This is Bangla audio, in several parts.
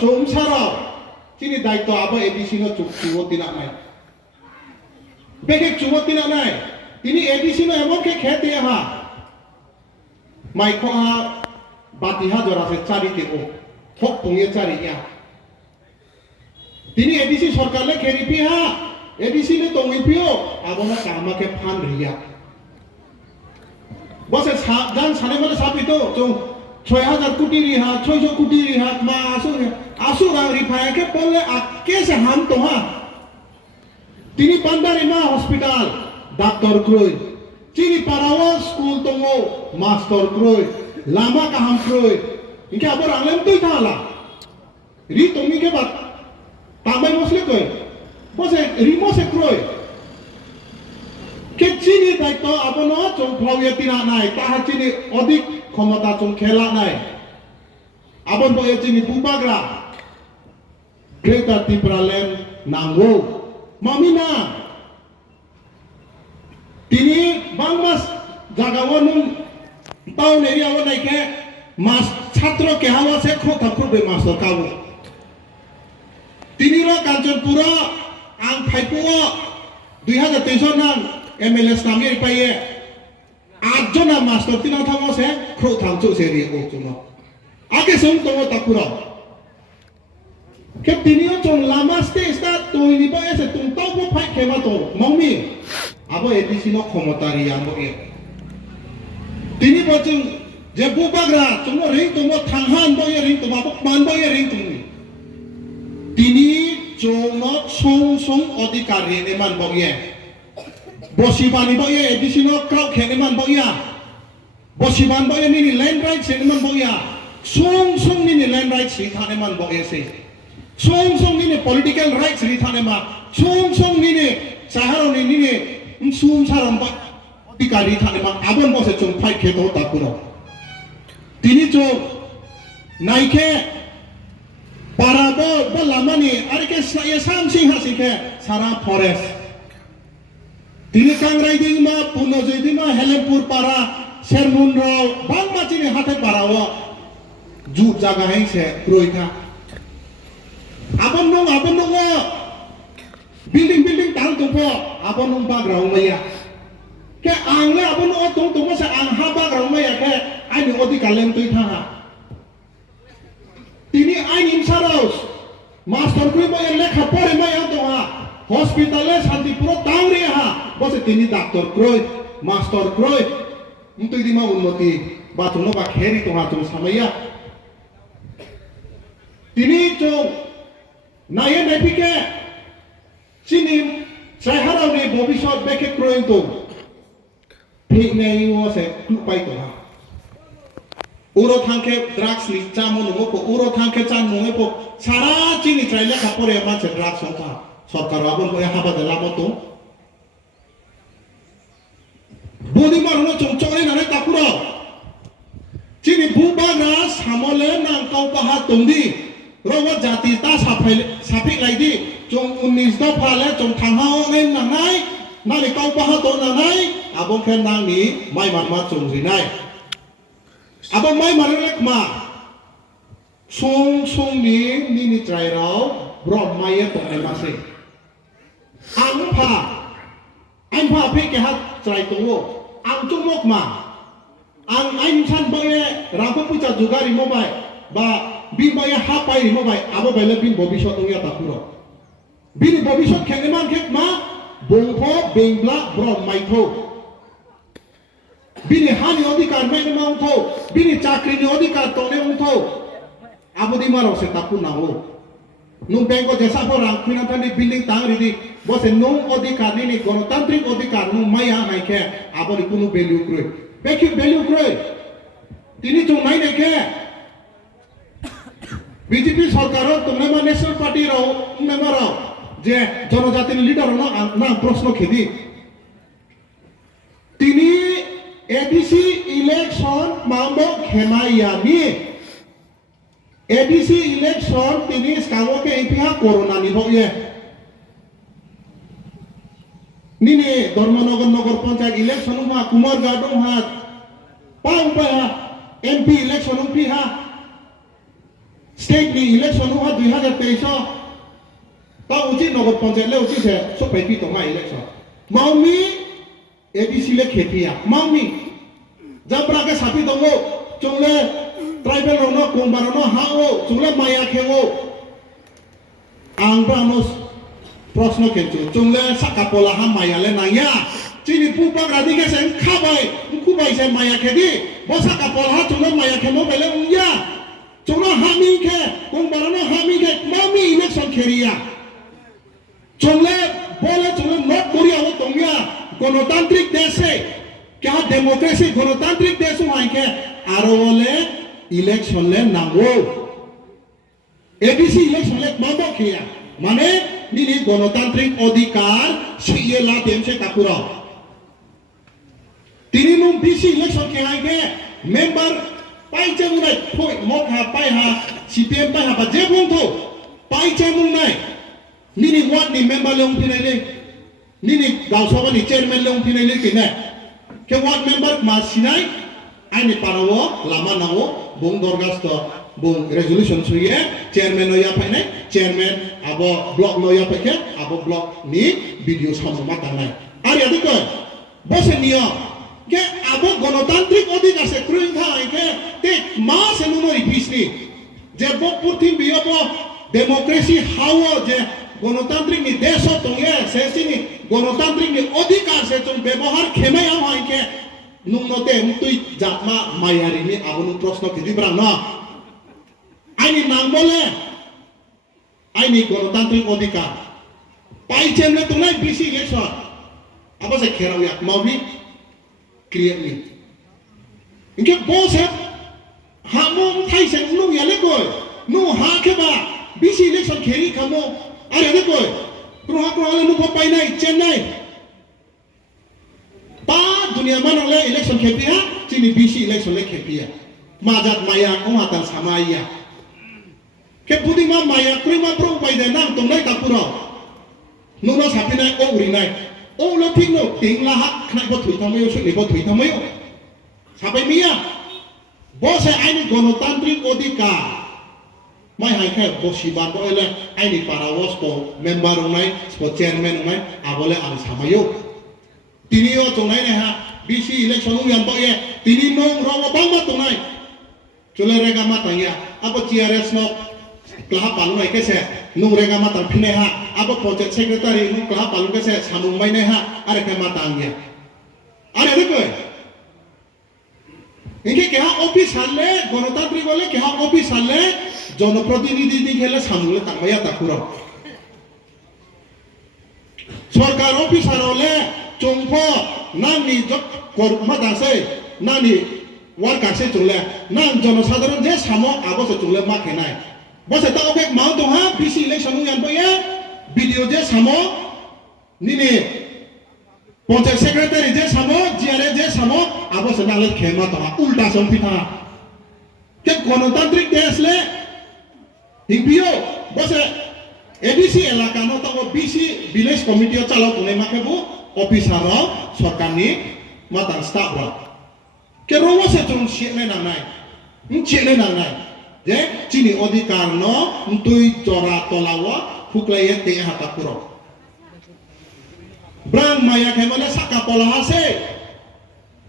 জমসারাও তিনি দায়িত্ব আবার এডিসি নো চুবতি না নাই বেকে চুবতি না নাই তিনি এডিসি নো এমন কে খেতে হা মাইখো হা বাতি হা জরাছে চারিতে ও হক তুমিয়ে চারিয়া তিনি এডিসি সরকারলে খেরিপি হা এডিসি নে তঙ্গিপিও আবনা কামাকে ফান রিয়া বসে জান সানে বলে সাপিতো চং 6,000 কোটি রিহা 600 কোটি রিহা মা আসু রাং রিফায়াকে পড়লে কেসে হাম তো হা তিনি পান্ডারিমা হসপিটাল ডাক্তার ক্রয় চিনি পারাও স্কুল তঙ্গো মাস্টার ক্রয় লামা কাহাম ক্রয় ইনকে আবার আলেম তুই থালা রি তুমি কে বাত তামাই মসলে কই বসে রিমোসে ক্রয় কে চিনি দায়িত্ব আপনো চং ফ্লাউয়ে তিনা নাই তাহা চিনি অধিক ক্ষমতা চং খেলা নাই আপন বয়ে চিনি পুবাগ্রা গ্রেটার ত্রিপুরাল্যান্ড নাঙ্গো মামিনা তিনি বাংমাস জাগাও নুন টাউন এরিয়াও নাইকে মাস ছাত্র কে হাওয়া সে খোতা খুবে মাস্টার কাবো তিনি র কাঞ্চনপুর আং ফাইপুও 2023 নাং এমএলএ সামির পাইয়ে 8 জনা মাস্টার তিনা থামো সে খোথাম চো সেরি ও চুনো আগে সং তঙ্গ তাকুরা কে তিনিও চং লামা স্টেজটা তৈরি বা এসে তুম তাও বো ফাই খেমা তো মমি আবো এডিসি নো ক্ষমতারি আমো এ তিনি বচং যে বুবাগ্রা চুনো রিং তুমো থাংহান বয়ে রিং তুমা মান বয়ে রিং তুমি তিনি চৌনক সং সং অধিকারী নেমান বয়ে বসিবানি বয়ে এডিসি নো ক্রাউ খেনেমান বইয়া বসিবান বয়ে নিনি ল্যান্ড রাইট সেনেমান বইয়া সং সং নিনি ল্যান্ড রাইট সিথানেমান বয়ে সে song song ni political rights ri thane ma song song ni saharo ni sum saram ba adhikari thane ma abon bose chung phai kheto takuro tini cho naike parabo balamani arike ya sam sing hasike sara forest tini kangrai ding ma puno jodi ma helempur para shermun ro bangma chini hate parawo ju jaga hai se proika abon nong building tang tu po abon nong background maya ke ang le abon nong tung sa ang ha background maya ke ai ni odi kalem tu tha tini ai nim saros master kru maya lekha pore maya to ha hospital e Shantipur tang re ha bose tini doctor kroi master kroi mtu di ma unnoti ba tu no ba kheri to ha tu samaya tini cho নায়ে নেপিকে চিনি সাহারাউনি ভবিষ্যৎ বেকে ক্রয়ন্ত ঠিক নেই ওসে ক্লুপাই তো হা উরো থাঙ্কে ড্রাগস নি চামো নমো পো উরো থাঙ্কে চান নমো পো সারা চিনি চাইলে কাপড়ে মাছে ড্রাগস সংখ্যা সরকার আবন বয়ে হাবা দে লাবো তো বডি মারনো চংচরে নানে তাকুরো চিনি বুবা না সামলে নাংকাও পাহা তংদি রব জাতি তা সাফি লাইদি চং 19 দফা লে চং থাংহাও নেই নানাই নানি কাউ পাহা তো নানাই আবং খেন নাংনি মাই মারমা চং জিনাই আবং মাই মারলে মা song song ni trai raw brom mai to ne mase ang pha phe ke hat trai to ang chumok ma ang ain san boye rapo pucha jugari mobai ba bin baya ha pai mobai abo baile bin bobishot ngia takuro bin bobishot kheneman khek ma bongpho bengla brom mai tho bini hani odikar mai ma tho bini chakri ni odikar to ne tho abo di maro se tapu na ho nung bengko jesa po rang khina thani building tang ri bose nung odikar ni গণতান্ত্রিক অধিকার nung maya hai khe abo ri kunu value kroi beki value kroi tini chung nai ne khe BJP সরকারও তোমরা মা ন্যাশনাল পার্টি রাও মেম্বারও যে জনজাতির লিডার না প্রশ্ন খেদি তিনি এডিসি ইলেকশন মামো খেমাইয়ানি এডিসি ইলেকশন তিনি কামকে ইতিহা করোনা নিবয়ে নিনে ধর্মনগর নগর পঞ্চায়েত ইলেকশন হা কুমারগাঁও হা পাও পা MP election Ha state ni election ha 2023 tao uji nogod panchayat le uji se so pai pi to ma election maumi abc le khepia maumi jabra ke sapi dongo chungle tribal rono kongbarono hao chungle maya khewo angbanos প্রশ্ন কিন্তু চুংলে সাকাপলা হা মায়ালে নাইয়া চিনি পুপাক রাদিকে সেন খাবাই খুবাই সে মায়া খেদি বসাকাপলা হা চুংলে মায়া খেমো বেলে উইয়া চুংলে হামি খে কোন বারানো হামি খে মামি ইলেকশন খেরিয়া চুংলে বলে চুংলে নট কোরিয়া ও তোমিয়া গণতান্ত্রিক দেশে क्या डेमोक्रेसी गणतांत्रिक देश हुआ के आरो बोले इलेक्शन ले नामो एबीसी इलेक्शन ले मामो किया माने निनी गणतांत्रिक अधिकार सीए ला देम से कापुरा तिनी नु बीसी इलेक्शन के आगे मेंबर पाइचे मुनाय फोय मोखा पाइहा सीपीएम पाइहा बा जे बुंथो पाइचे मुनाय निनी वार्ड नि मेंबर लों फिनायले निनी गावसभा नि चेयरमैन लों फिनायले किने के वार्ड मेंबर मासिनाय आइनि पारावो लामा नावो बुं दरगास्त बुं रेजोल्यूशन सुये चेयरमैन या फाइनाय चेयरमैन आबो ब्लॉक नो या फाइके आबो ब्लॉक नि वीडियो साममा तानाय आरो यादिको बसे नियो के आबो गणतांत्रिक अधिकार से क्रुइन थाय के ते मा से नुनो रिपिसनि जे बो पुरथिन बियोबो डेमोक्रेसी हावो जे गणतांत्रिक नि देशो तंगे सेसिनि गणतांत्रिक नि अधिकार से जों व्यवहार खेमाया हाय के नुंगनोते तुइ जातमा मायारि नि आबो प्रश्न किदिब्रा न आइनि नांगबले आइनि गणतांत्रिक अधिकार पाइचेमले तंनाय बीसी इलेक्शन आबो से खेराव याक मावि क्लियरली इनके बोसे हामो थाइसे नु याले कोय नु हा केबा बीसी इलेक्शन खेरि खामो अरे देखो क्रोहा क्रोहा नु पाइनाय चेन्नई पा दुनिया मानले इलेक्शन खेपिया चिनि बीसी इलेक्शन ले खेपिया माजात माया ओहाता सामाया के बुदि मा माया क्रिमा प्रो बायदे नाम तंनाय तापुरा नुनो सापिनाय ओ उरिनाय ओ लो थिंनो तिंला हा खनाय बो थुइथामयो सुनि बो थुइथामयो साबाय मिया बसे आइनि गणतांत्रिक अधिकार माय हायखे बसिबा बोले आइनि पारावस को मेंबर उनाय को चेयरमैन उनाय आबोले आं सामायो तिनियो तंनाय नेहा बीसी इलेक्शन उयाम बये तिनि नो रंग बांगा तंनाय चले रेगा माताया आबो टीआरएस नो क्लाहा पालु नाय केसे नु रेगा माता फिने हा आबो प्रोजेक्ट सेक्रेटारि नु क्लाहा पालु केसे सामुं बायने हा आरे के माता आंगिया आरे देखो इनके क्या ऑफिस हाले गणतांत्रिक बोले क्या ऑफिस हाले जनप्रतिनिधि दिखेले सामुले तामाया ताकुरा सरकार ऑफिसर होले चोंफो नानी जब कर्मा दासे नानी वर्कर से चुले नान जनसाधारण जे सामो आबो से चुले मा खेनाय बसे ता ओके माउ दो हा बीसी इलेक्शन यान बये वीडियो जे सामो निने पंचायत सेक्रेटारि जे सामो जिआरए जे सामो आबो से नाले खेमा ता उल्टा संपिता के गणतांत्रिक देश ले हिबियो बसे एबीसी एलाका नो ता बीसी विलेज कमिटी चालाव तने माखेबो ऑफिसर सरकारनि माता स्टाफ रा के रोमो से जों सेने नांनाय सेने नांनाय जे चिनि अधिकार न तुइ जरा तलाव खुक्लाये ते हाता पुरो ब्रांग माया खेमले साका पला से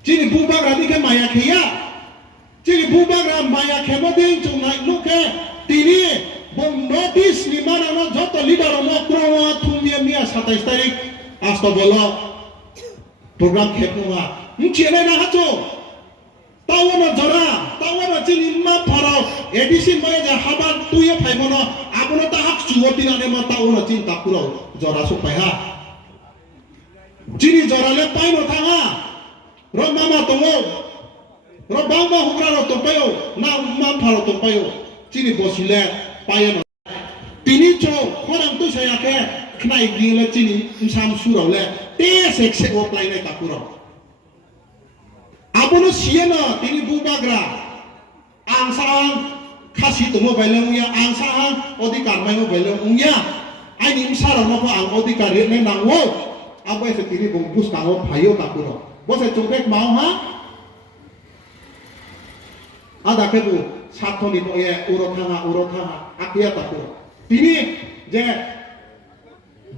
चिनि बुबा रानी के माया खिया चिनि बुबा रा माया खेमो दिन जोंनाय नुके तिनि बं नोटिस निमाना न जत लिडार न क्रोवा थुमिया मिया 27 तारिख आस्तो बोलो प्रोग्राम खेपुवा मुचेले ना हाचो तावनो जरा तावनो चिनि मा फरो एडीसी मय जा हाबा तुये फाइमनो आबनो ता हाक सुवतिना ने मा तावनो चिन्ता पुरो जरा सुपाया चिनि जराले पाइनो थाङा र मामा तङो र बाउमा हुग्रा र तपायो ना मा फारो तपायो चिनि बसिले पायनो तिनि चो खरां तो सयाके खनाय गिले चिनि साम सुरावले ते सेक्से अप्लाइनाय तापुरो आबनो सियेना तिनि बुबाग्रा आंसां खासि तमो बायलंया आंसां अधिकार मायनो बायलंया आइनि सारावनो आं अधिकार रेने नांगो आबो एसे तिनि बुस काङो फायो तापुरो बसे चोंपेक माव हा आदा केबु 사토니 뭐예 우로탕아 아키야 타쿠 디니 제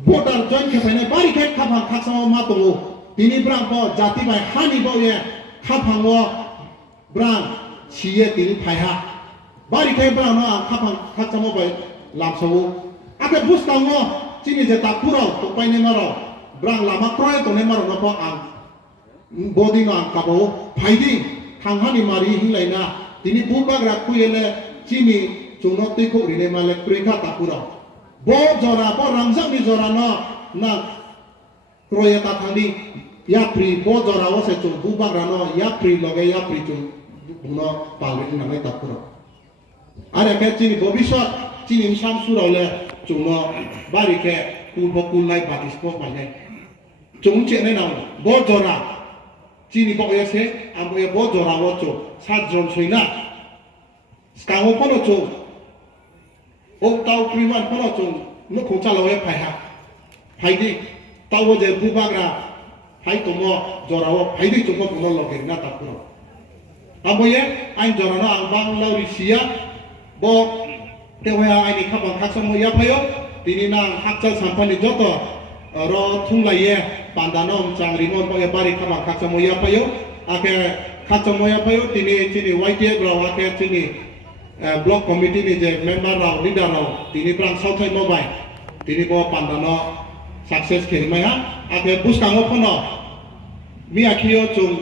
보다 전 개판에 바리 개 카방 각성어 마동오 디니 브랑 뭐 자티 바이 하니 뭐예 카방어 브랑 지에 디니 파이하 바리 개 브랑 너 카방 각성어 바이 람서우 아케 부스탕어 지니 제 타쿠로 똑바이네 마로 브랑 라마 크로에 돈네 마로 너포 안 보디노 안 까보 파이딩 강하니 마리 힐라이나 디니 부바그라 쿠엘레 지니 종노 띠코 리네 말레 크레카 타쿠로 bo jora bo rangsak ni jora no na kroya ta thandi ya pri bo jora wo se chu bu bang rano ya pri loge ya pri chu no palwe na ngai ta pura are ke chini bobishot chini sam su ro le chu no bari ke kul bo kul lai ba dis po ba ne chung che ne na bo jora chini bo ye se am bo jora wo chu sa jon suina ska wo po chu ông tàu priwan có là chung nó không trả lời phải đi tàu bây giờ bu bác ra phải tụi nó giờ nào phải đi tụi nó cũng nó làm việc na tập nó bây giờ anh giờ nó ăn bang lao đi xía bo theo anh đi khắp bằng khắp xong rồi phải không thì nên là khắp chân sản phẩm đi cho to rồi thung lại ye bản đàn ông chẳng rimon bây giờ bari khắp bằng khắp xong rồi phải không cái khắp xong rồi phải không thì nên white year rồi cái thì block committee ni je member rao leader rao tini prang southai mobile tini bo pandano success kheli mai ha ake bus kango phono mi akhio chung